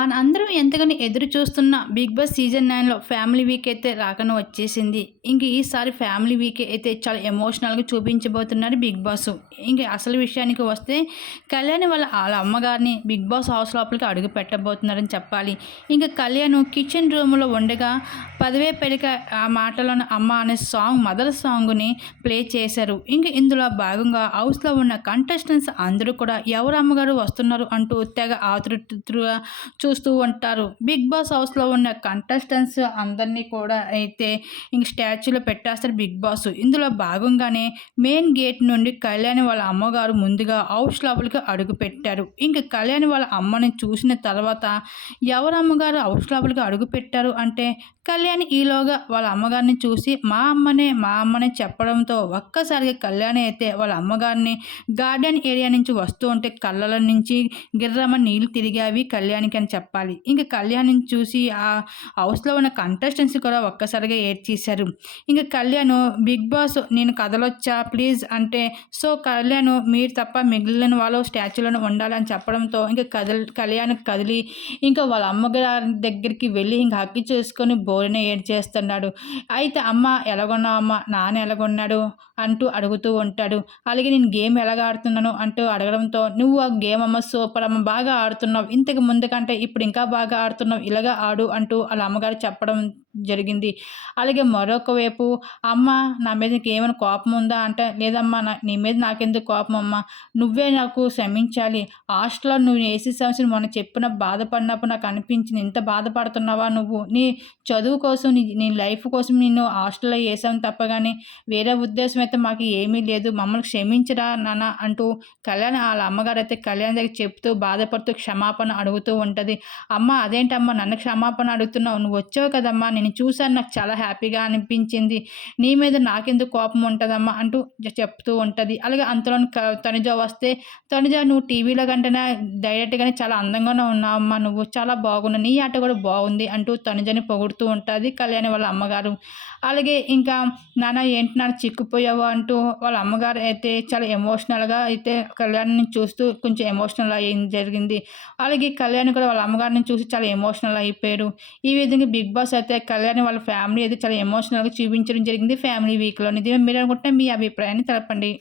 మన అందరం ఎంతగానో ఎదురు చూస్తున్న బిగ్ బాస్ సీజన్ నైన్లో ఫ్యామిలీ వీక్ అయితే రాకను వచ్చేసింది. ఇంక ఈసారి ఫ్యామిలీ వీక్ అయితే చాలా ఎమోషనల్గా చూపించబోతున్నారు బిగ్ బాస్. ఇంక అసలు విషయానికి వస్తే కళ్యాణ్ వాళ్ళ వాళ్ళ అమ్మగారిని బిగ్ బాస్ హౌస్ లోపలికి అడుగు పెట్టబోతున్నారని చెప్పాలి. ఇంకా కళ్యాణ్ కిచెన్ రూమ్లో ఉండగా పదవే పెరిక ఆ మాటలోని అమ్మ అనే సాంగ్ మదర్ సాంగ్ని ప్లే చేశారు. ఇంక ఇందులో భాగంగా హౌస్లో ఉన్న కంటెస్టెంట్స్ అందరూ కూడా ఎవరు అమ్మగారు వస్తున్నారు అంటూ తెగ ఆతృతగా చూస్తూ ఉంటారు. బిగ్ బాస్ హౌస్లో ఉన్న కంటెస్టెంట్స్ అందరినీ కూడా అయితే ఇంక స్టాచ్యూలో పెట్టేస్తారు బిగ్ బాస్. ఇందులో భాగంగానే మెయిన్ గేట్ నుండి కళ్యాణి వాళ్ళ అమ్మగారు ముందుగా హౌస్ లోపలికి అడుగు పెట్టారు. ఇంక కళ్యాణి వాళ్ళ అమ్మని చూసిన తర్వాత ఎవరు అమ్మగారు హౌస్ లోపలికి అడుగు పెట్టారు అంటే కళ్యాణి ఈలోగా వాళ్ళ అమ్మగారిని చూసి మా అమ్మనే మా అమ్మనే చెప్పడంతో ఒక్కసారిగా కళ్యాణి అయితే వాళ్ళ అమ్మగారిని గార్డెన్ ఏరియా నుంచి వస్తూ ఉంటే కళ్ళల నుంచి గిర్రమ్మ నీళ్ళు తిరిగావి కళ్యాణికి అని చెప్పాలి. ఇంకా కళ్యాణ్ని చూసి ఆ హౌస్లో ఉన్న కంటెస్టెంట్స్ కూడా ఒక్కసారిగా ఏడ్చేశారు. ఇంకా కళ్యాణ్ బిగ్ బాస్ నేను కదలొచ్చా? ప్లీజ్ అంటే సో కళ్యాణ్ మీరు తప్ప మిగిలిన వాళ్ళు స్టాచ్యూలను ఉండాలని చెప్పడంతో ఇంకా కదలి కళ్యాణ్ కదిలి ఇంకా వాళ్ళ అమ్మగారి దగ్గరికి వెళ్ళి ఇంకా హక్కి చేసుకొని బో బోరిన ఏడ్ చేస్తున్నాడు. అయితే అమ్మ ఎలాగొన్నావు అమ్మ? నాన్న ఎలాగొన్నాడు? అంటూ అడుగుతూ ఉంటాడు. అలాగే నేను గేమ్ ఎలాగ ఆడుతున్నాను? అంటూ అడగడంతో నువ్వు ఆ గేమ్ అమ్మ సూపర్ అమ్మ బాగా ఆడుతున్నావు. ఇంతకు ముందు కంటే ఇప్పుడు ఇంకా బాగా ఆడుతున్నావు. ఇలాగా ఆడు అంటూ వాళ్ళ అమ్మగారు చెప్పడం జరిగింది. అలాగే మరొక వైపు అమ్మ నా మీద ఏమైనా కోపం ఉందా? అంటే లేదమ్మా నా నీ మీద నాకెందుకు కోపం అమ్మ? నువ్వే నాకు క్షమించాలి హాస్టల్లో నువ్వు ఏసీ సమస్యను మొన్న చెప్పిన బాధపడినప్పుడు నాకు అనిపించింది. ఇంత బాధపడుతున్నావా నువ్వు? నీ చదువు కోసం నీ నీ లైఫ్ కోసం నిన్ను హాస్టల్లో వేసాం తప్ప కానీ వేరే ఉద్దేశం అయితే మాకు ఏమీ లేదు. మమ్మల్ని క్షమించరా నాన్న అంటూ కళ్యాణ్ వాళ్ళ అమ్మగారు అయితే కళ్యాణ్ దగ్గర చెప్తూ బాధపడుతూ క్షమాపణ అడుగుతూ ఉంటుంది. అమ్మ అదేంటమ్మా నన్ను క్షమాపణ అడుగుతున్నావు? నువ్వు వచ్చావు కదమ్మా. నేను చూశాను. నాకు చాలా హ్యాపీగా అనిపించింది. నీ మీద నాకెందుకు కోపం ఉంటుందమ్మా అంటూ చెప్తూ ఉంటుంది. అలాగే అంతలో తనుజ వస్తే తనుజ నువ్వు టీవీలో కంటేనే డైరెక్ట్గానే చాలా అందంగానే ఉన్నావమ్మా. నువ్వు చాలా బాగున్నావు. నీ ఆట కూడా బాగుంది అంటూ తనుజని పొగుడుతూ ఉంటుంది కళ్యాణి వాళ్ళ అమ్మగారు. అలాగే ఇంకా నాన్న ఏంటి నాన్న చిక్కుపోయావు అంటూ వాళ్ళ అమ్మగారు అయితే చాలా ఎమోషనల్గా అయితే కళ్యాణ్ని చూస్తూ కొంచెం ఎమోషనల్ అయ్యింది జరిగింది. అలాగే కళ్యాణ్ కూడా వాళ్ళ అమ్మగారిని చూసి చాలా ఎమోషనల్ అయిపోయాడు. ఈ విధంగా బిగ్ బాస్ అయితే కళ్యాణ్ వాళ్ళ ఫ్యామిలీ అయితే చాలా ఎమోషనల్గా చూపించడం జరిగింది. ఫ్యామిలీ వీక్లో ఇది మీరు అనుకుంటే మీ అభిప్రాయాన్ని తెలపండి.